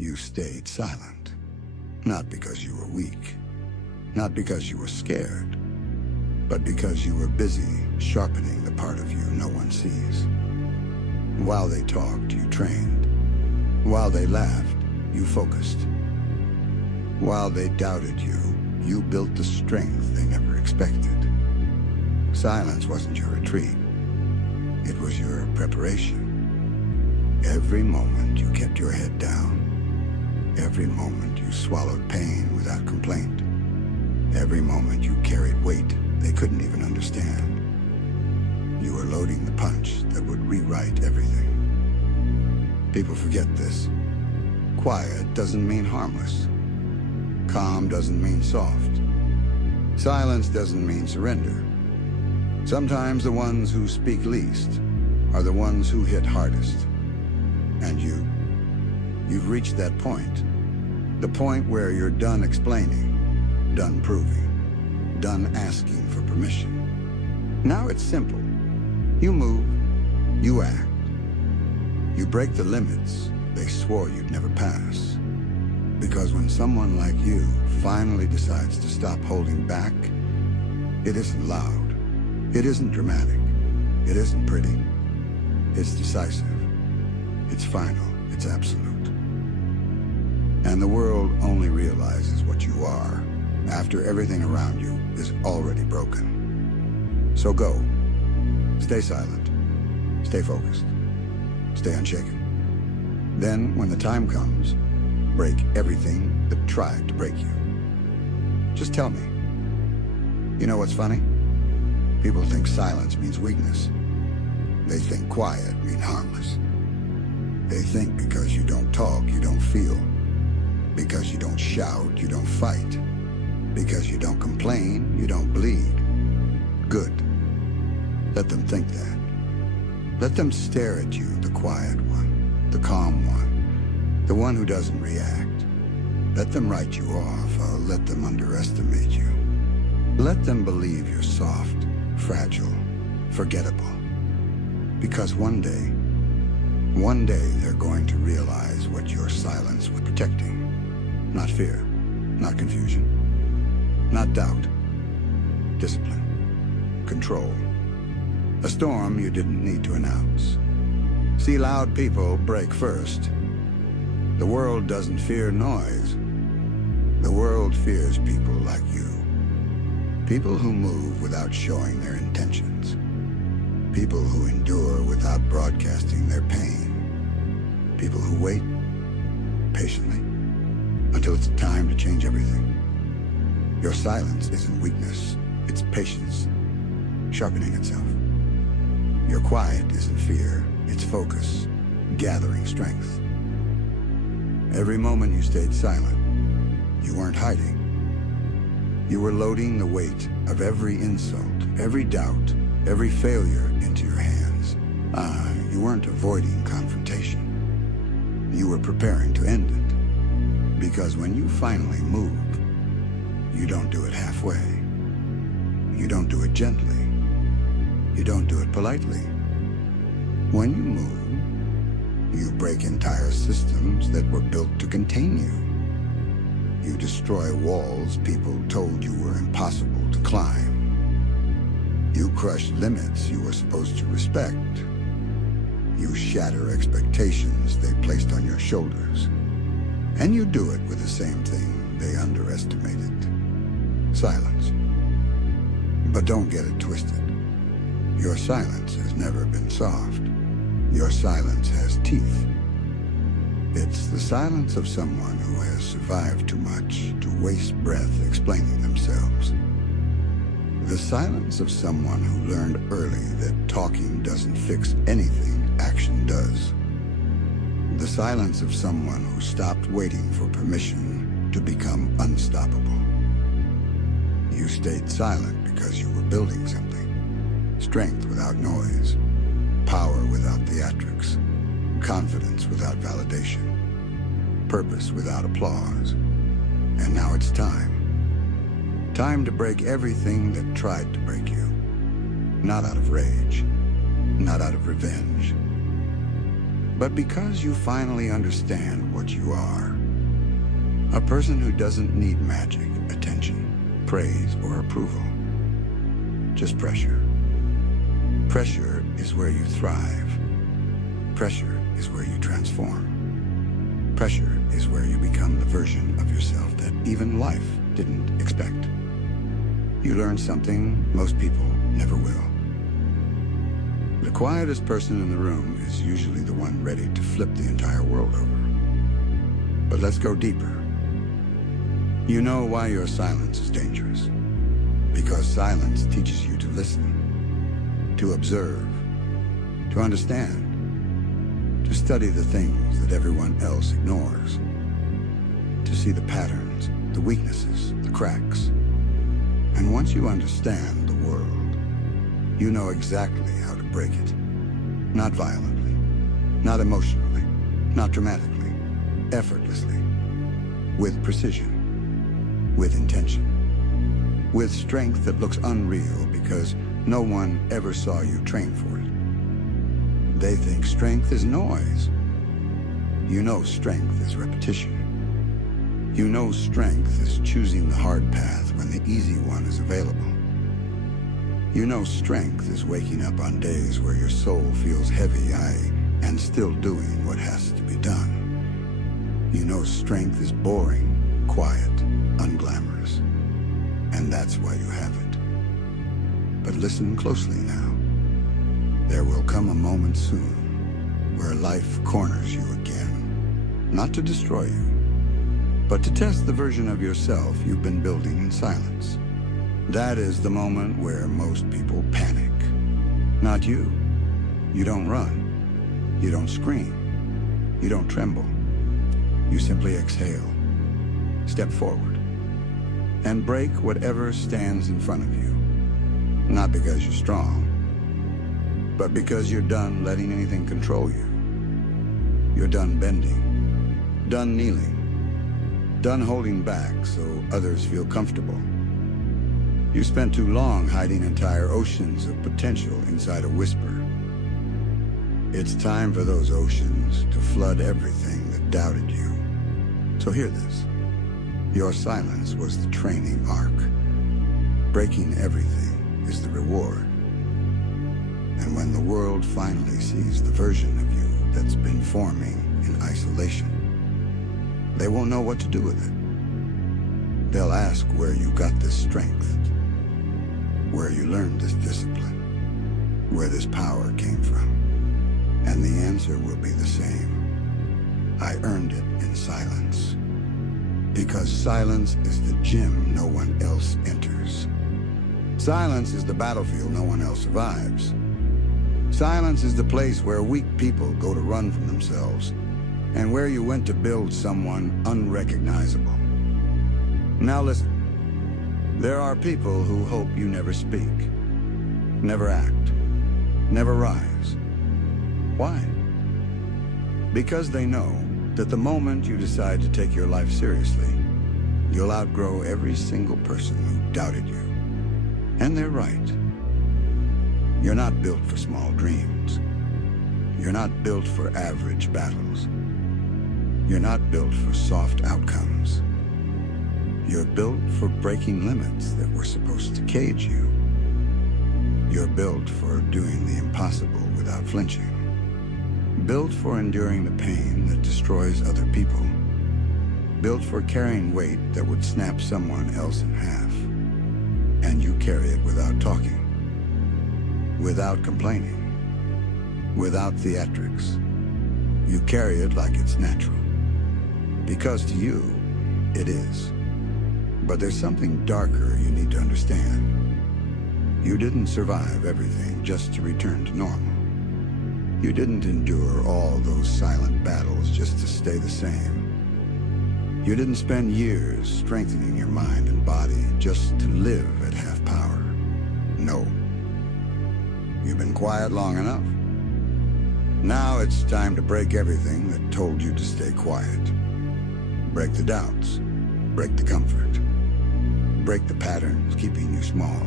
You stayed silent. Not because you were weak, not because you were scared, but because you were busy sharpening the part of you no one sees. While they talked, you trained. While they laughed, you focused. While they doubted you, you built the strength they never expected. Silence wasn't your retreat. It was your preparation. Every moment you kept your head down. Every moment you swallowed pain without complaint. Every moment you carried weight they couldn't even understand. You were loading the punch that would rewrite everything. People forget this. Quiet doesn't mean harmless. Calm doesn't mean soft. Silence doesn't mean surrender. Sometimes the ones who speak least are the ones who hit hardest. And you've reached that point. The point where you're done explaining, done proving, done asking for permission. Now it's simple. You move, you act. You break the limits they swore you'd never pass. Because when someone like you finally decides to stop holding back, it isn't loud, it isn't dramatic, it isn't pretty. It's decisive, it's final, it's absolute. And the world only realizes what you are after everything around you is already broken. So go. Stay silent. Stay focused. Stay unshaken. Then, when the time comes, break everything that tried to break you. Just tell me. You know what's funny? People think silence means weakness. They think quiet means harmless. They think because you don't talk, you don't feel. Because you don't shout, you don't fight. Because you don't complain, you don't bleed. Good. Let them think that. Let them stare at you, the quiet one, the calm one, the one who doesn't react. Let them write you off, or let them underestimate you. Let them believe you're soft, fragile, forgettable. Because one day they're going to realize what your silence was protecting. Not fear, not confusion, not doubt. Discipline, control. A storm you didn't need to announce. See loud people break first. The world doesn't fear noise. The world fears people like you. People who move without showing their intentions. People who endure without broadcasting their pain. People who wait patiently until it's time to change everything. Your silence isn't weakness, it's patience, sharpening itself. Your quiet isn't fear, it's focus, gathering strength. Every moment you stayed silent, you weren't hiding. You were loading the weight of every insult, every doubt, every failure into your hands. You weren't avoiding confrontation. You were preparing to end it. Because when you finally move, you don't do it halfway. You don't do it gently. You don't do it politely. When you move, you break entire systems that were built to contain you. You destroy walls people told you were impossible to climb. You crush limits you were supposed to respect. You shatter expectations they placed on your shoulders. And you do it with the same thing they underestimated. Silence. But don't get it twisted. Your silence has never been soft. Your silence has teeth. It's the silence of someone who has survived too much to waste breath explaining themselves. The silence of someone who learned early that talking doesn't fix anything action does. The silence of someone who stopped waiting for permission to become unstoppable. You stayed silent because you were building something. Strength without noise, power without theatrics, confidence without validation, purpose without applause. And now it's time. Time to break everything that tried to break you. Not out of rage, not out of revenge, but because you finally understand what you are. A person who doesn't need magic, attention, praise, or approval. Just pressure. Pressure is where you thrive. Pressure is where you transform. Pressure is where you become the version of yourself that even life didn't expect. You learn something most people never will. The quietest person in the room is usually the one ready to flip the entire world over. But let's go deeper. You know why your silence is dangerous. Because silence teaches you to listen, to observe, to understand, to study the things that everyone else ignores, to see the patterns, the weaknesses, the cracks. And once you understand the world, you know exactly how to break it. Not violently, not emotionally, not dramatically, effortlessly, with precision, with intention, with strength that looks unreal because no one ever saw you train for it. They think strength is noise. You know strength is repetition. You know strength is choosing the hard path when the easy one is available. You know strength is waking up on days where your soul feels heavy, and still doing what has to be done. You know strength is boring, quiet, unglamorous. And that's why you have it. But listen closely now. There will come a moment soon where life corners you again. Not to destroy you, but to test the version of yourself you've been building in silence. That is the moment where most people panic. Not you. You don't run. You don't scream. You don't tremble. You simply exhale. Step forward. And break whatever stands in front of you. Not because you're strong, but because you're done letting anything control you. You're done bending, done kneeling, done holding back so others feel comfortable. You spent too long hiding entire oceans of potential inside a whisper. It's time for those oceans to flood everything that doubted you. So hear this. Your silence was the training arc. Breaking everything is the reward. And when the world finally sees the version of you that's been forming in isolation, they won't know what to do with it. They'll ask where you got this strength, where you learned this discipline, where this power came from. And the answer will be the same. I earned it in silence. Because silence is the gym no one else enters. Silence is the battlefield no one else survives. Silence is the place where weak people go to run from themselves, and where you went to build someone unrecognizable. Now listen, there are people who hope you never speak, never act, never rise. Why? Because they know that the moment you decide to take your life seriously, you'll outgrow every single person who doubted you. And they're right. You're not built for small dreams. You're not built for average battles. You're not built for soft outcomes. You're built for breaking limits that were supposed to cage you. You're built for doing the impossible without flinching. Built for enduring the pain that destroys other people. Built for carrying weight that would snap someone else in half. And you carry it without talking. Without complaining. Without theatrics. You carry it like it's natural. Because to you, it is. But there's something darker you need to understand. You didn't survive everything just to return to normal. You didn't endure all those silent battles just to stay the same. You didn't spend years strengthening your mind and body just to live at half power. No. You've been quiet long enough. Now it's time to break everything that told you to stay quiet. Break the doubts. Break the comfort. Break the patterns keeping you small.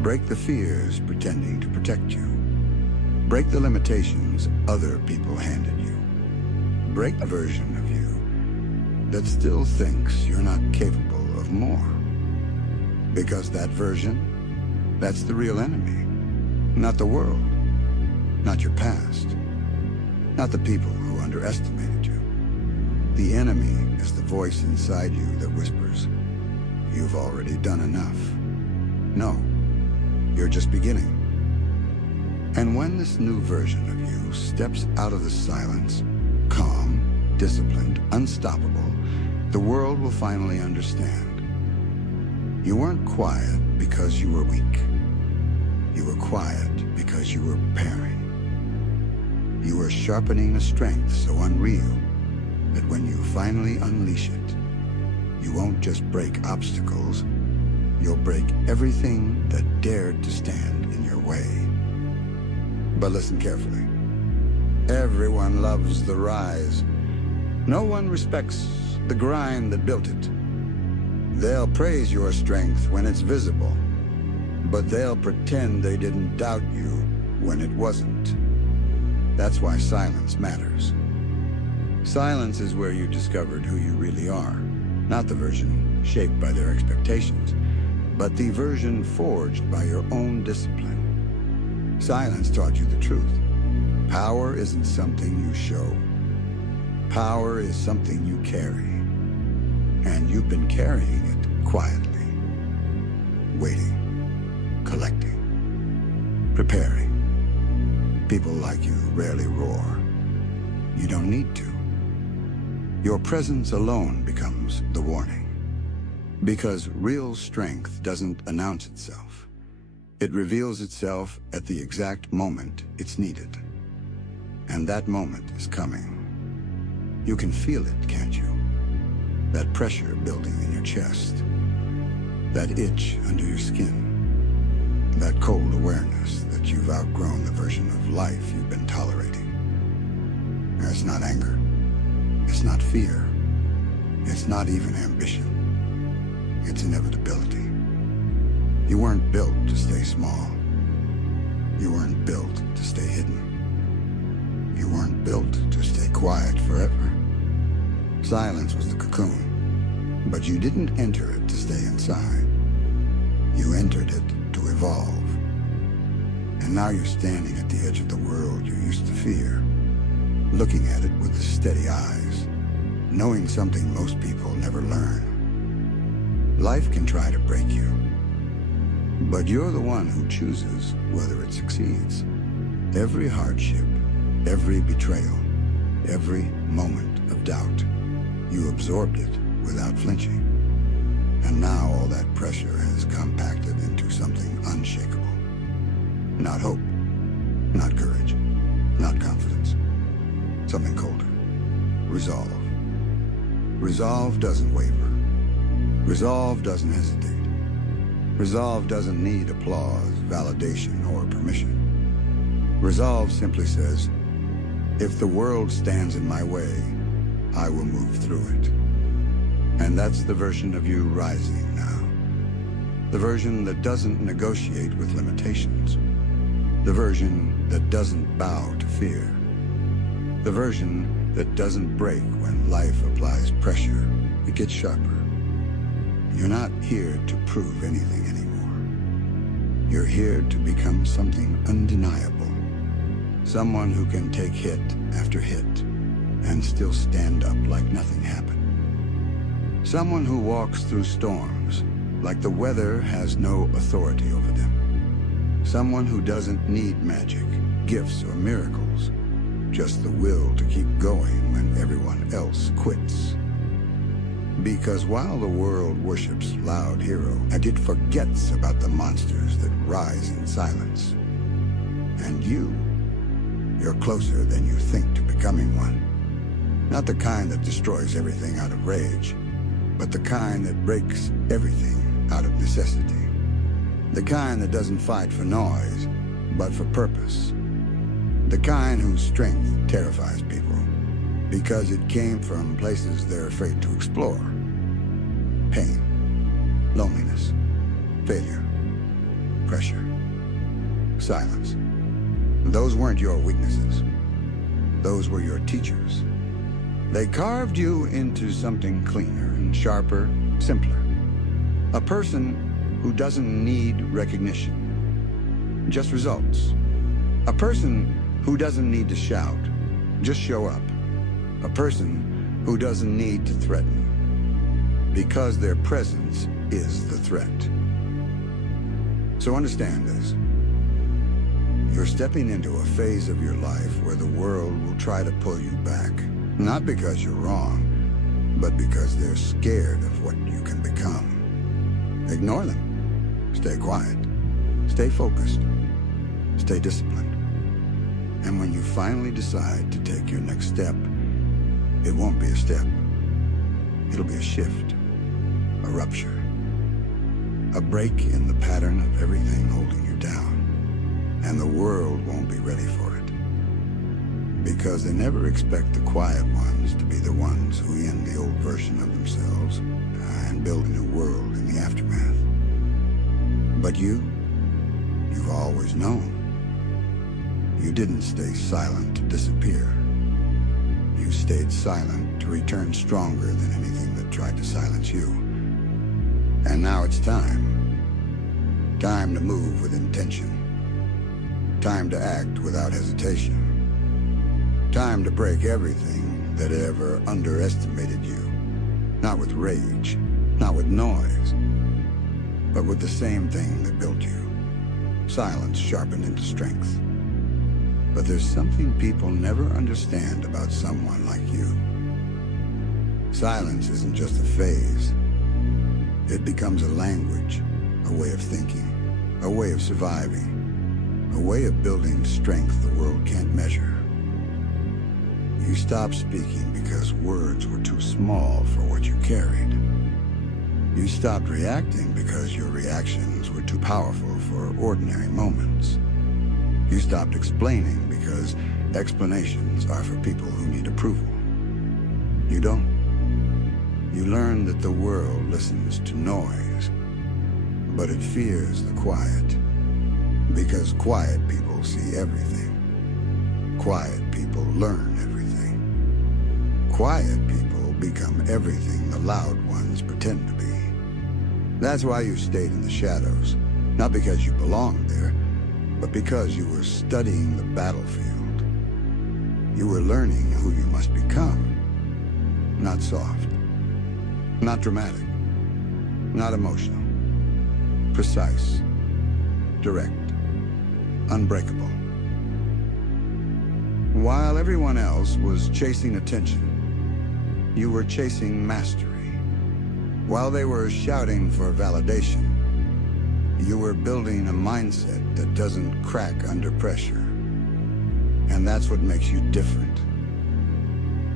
Break the fears pretending to protect you. Break the limitations other people handed you. Break a version of you that still thinks you're not capable of more. Because that version, that's the real enemy. Not the world. Not your past. Not the people who underestimated you. The enemy is the voice inside you that whispers, "You've already done enough." No, you're just beginning. And when this new version of you steps out of the silence, calm, disciplined, unstoppable, the world will finally understand. You weren't quiet because you were weak. You were quiet because you were preparing. You were sharpening a strength so unreal that when you finally unleash it, you won't just break obstacles, you'll break everything that dared to stand in your way. But listen carefully. Everyone loves the rise. No one respects the grind that built it. They'll praise your strength when it's visible, but they'll pretend they didn't doubt you when it wasn't. That's why silence matters. Silence is where you discovered who you really are, not the version shaped by their expectations, but the version forged by your own discipline. Silence taught you the truth. Power isn't something you show. Power is something you carry. And you've been carrying it quietly. Waiting. Collecting. Preparing. People like you rarely roar. You don't need to. Your presence alone becomes the warning. Because real strength doesn't announce itself. It reveals itself at the exact moment it's needed. And that moment is coming. You can feel it, can't you? That pressure building in your chest. That itch under your skin. That cold awareness that you've outgrown the version of life you've been tolerating. It's not anger. It's not fear. It's not even ambition. It's inevitability. You weren't built to stay small. You weren't built to stay hidden. You weren't built to stay quiet forever. Silence was the cocoon, but you didn't enter it to stay inside. You entered it to evolve. And now you're standing at the edge of the world you used to fear, looking at it with steady eyes, knowing something most people never learn. Life can try to break you, but you're the one who chooses whether it succeeds. Every hardship, every betrayal, every moment of doubt, you absorbed it without flinching. And now all that pressure has compacted into something unshakable. Not hope, not courage, not confidence. Something colder. Resolve. Resolve doesn't waver. Resolve doesn't hesitate. Resolve doesn't need applause, validation, or permission. Resolve simply says, if the world stands in my way, I will move through it. And that's the version of you rising now. The version that doesn't negotiate with limitations. The version that doesn't bow to fear. The version that doesn't break when life applies pressure. It gets sharper. You're not here to prove anything anymore. You're here to become something undeniable. Someone who can take hit after hit and still stand up like nothing happened. Someone who walks through storms like the weather has no authority over them. Someone who doesn't need magic, gifts, or miracles. Just the will to keep going when everyone else quits. Because while the world worships loud hero, and it forgets about the monsters that rise in silence. And you're closer than you think to becoming one. Not the kind that destroys everything out of rage, but the kind that breaks everything out of necessity. The kind that doesn't fight for noise, but for purpose. The kind whose strength terrifies people, because it came from places they're afraid to explore. Pain, loneliness, failure, pressure, silence. Those weren't your weaknesses. Those were your teachers. They carved you into something cleaner and sharper, simpler. A person who doesn't need recognition, just results. A person who doesn't need to shout, just show up. A person who doesn't need to threaten, because their presence is the threat. So understand this. You're stepping into a phase of your life where the world will try to pull you back. Not because you're wrong, but because they're scared of what you can become. Ignore them. Stay quiet. Stay focused. Stay disciplined. And when you finally decide to take your next step, it won't be a step. It'll be a shift, a rupture, a break in the pattern of everything holding you down. And the world won't be ready for it. Because they never expect the quiet ones to be the ones who end the old version of themselves and build a new world in the aftermath. But you've always known. You didn't stay silent to disappear. You stayed silent to return stronger than anything that tried to silence you. And now it's time. Time to move with intention. Time to act without hesitation. Time to break everything that ever underestimated you. Not with rage, not with noise, but with the same thing that built you. Silence sharpened into strength. But there's something people never understand about someone like you. Silence isn't just a phase. It becomes a language, a way of thinking, a way of surviving, a way of building strength the world can't measure. You stopped speaking because words were too small for what you carried. You stopped reacting because your reactions were too powerful for ordinary moments. You stopped explaining because explanations are for people who need approval. You don't. You learned that the world listens to noise, but it fears the quiet. Because quiet people see everything. Quiet people learn everything. Quiet people become everything the loud ones pretend to be. That's why you stayed in the shadows. Not because you belonged there, but because you were studying the battlefield. You were learning who you must become. Not soft. Not dramatic. Not emotional. Precise. Direct. Unbreakable. While everyone else was chasing attention, you were chasing mastery. While they were shouting for validation, you were building a mindset that doesn't crack under pressure. And that's what makes you different.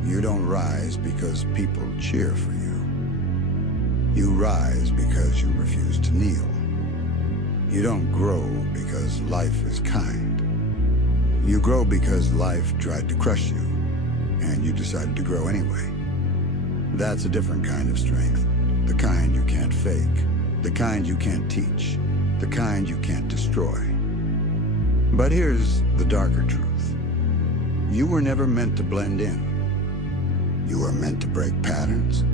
You don't rise because people cheer for you. You rise because you refuse to kneel. You don't grow because life is kind. You grow because life tried to crush you, and you decided to grow anyway. That's a different kind of strength. The kind you can't fake. The kind you can't teach. The kind you can't destroy. But here's the darker truth. You were never meant to blend in. You were meant to break patterns.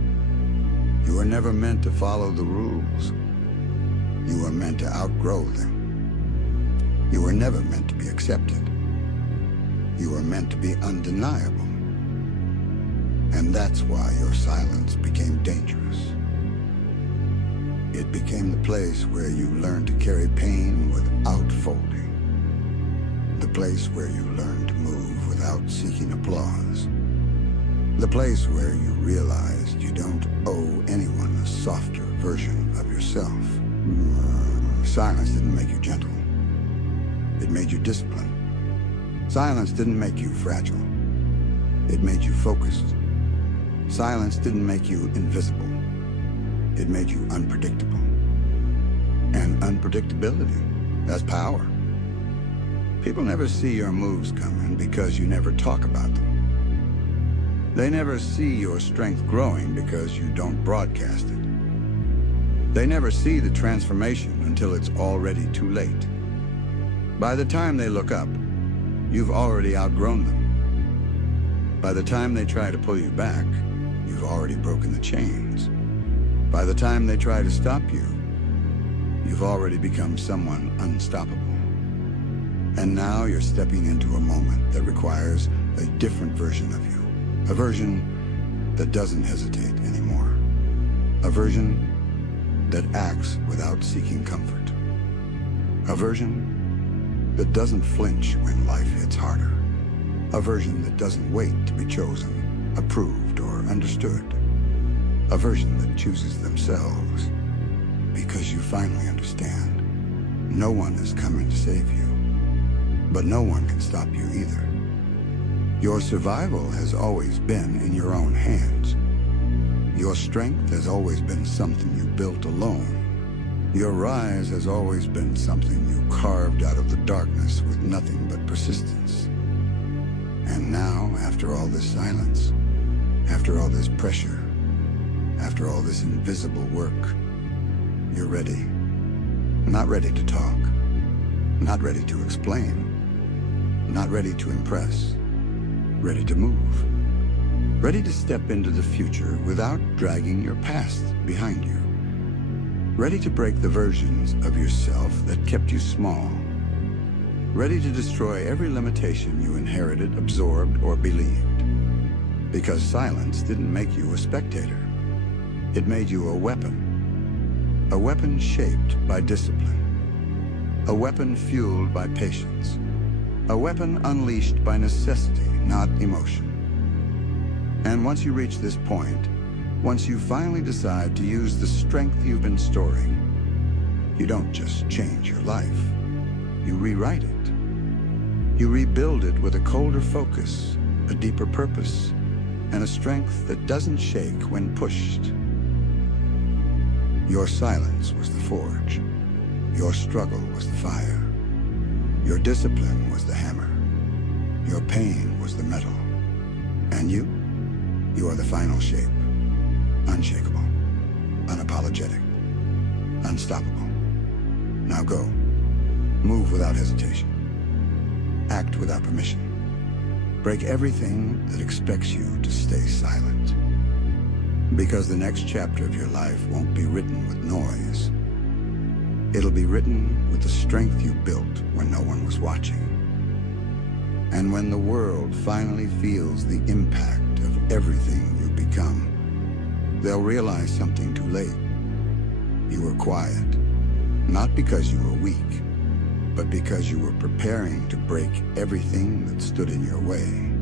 You were never meant to follow the rules. You were meant to outgrow them. You were never meant to be accepted. You were meant to be undeniable. And that's why your silence became dangerous. It became the place where you learned to carry pain without folding. The place where you learned to move without seeking applause. The place where you realized you don't owe anyone a softer version of yourself. Silence didn't make you gentle. It made you disciplined. Silence didn't make you fragile. It made you focused. Silence didn't make you invisible. It made you unpredictable. And unpredictability, that's power. People never see your moves coming because you never talk about them. They never see your strength growing because you don't broadcast it. They never see the transformation until it's already too late. By the time they look up, you've already outgrown them. By the time they try to pull you back, you've already broken the chains. By the time they try to stop you, you've already become someone unstoppable. And now you're stepping into a moment that requires a different version of you. A version that doesn't hesitate anymore. A version that acts without seeking comfort. A version that doesn't flinch when life hits harder. A version that doesn't wait to be chosen, approved, or understood. A version that chooses themselves because you finally understand. No one is coming to save you, but no one can stop you either. Your survival has always been in your own hands. Your strength has always been something you built alone. Your rise has always been something you carved out of the darkness with nothing but persistence. And now, after all this silence, after all this pressure, after all this invisible work, you're ready. Not ready to talk. Not ready to explain. Not ready to impress. Ready to move. Ready to step into the future without dragging your past behind you. Ready to break the versions of yourself that kept you small. Ready to destroy every limitation you inherited, absorbed, or believed. Because silence didn't make you a spectator. It made you a weapon. A weapon shaped by discipline. A weapon fueled by patience. A weapon unleashed by necessity, not emotion. And once you reach this point, once you finally decide to use the strength you've been storing, you don't just change your life. You rewrite it. You rebuild it with a colder focus, a deeper purpose, and a strength that doesn't shake when pushed. Your silence was the forge. Your struggle was the fire. Your discipline was the hammer. Your pain was the metal. And you are the final shape. Unshakable, unapologetic, unstoppable. Now go. Move without hesitation. Act without permission. Break everything that expects you to stay silent. Because the next chapter of your life won't be written with noise. It'll be written with the strength you built when no one was watching. And when the world finally feels the impact of everything you've become, they'll realize something too late. You were quiet, not because you were weak, but because you were preparing to break everything that stood in your way.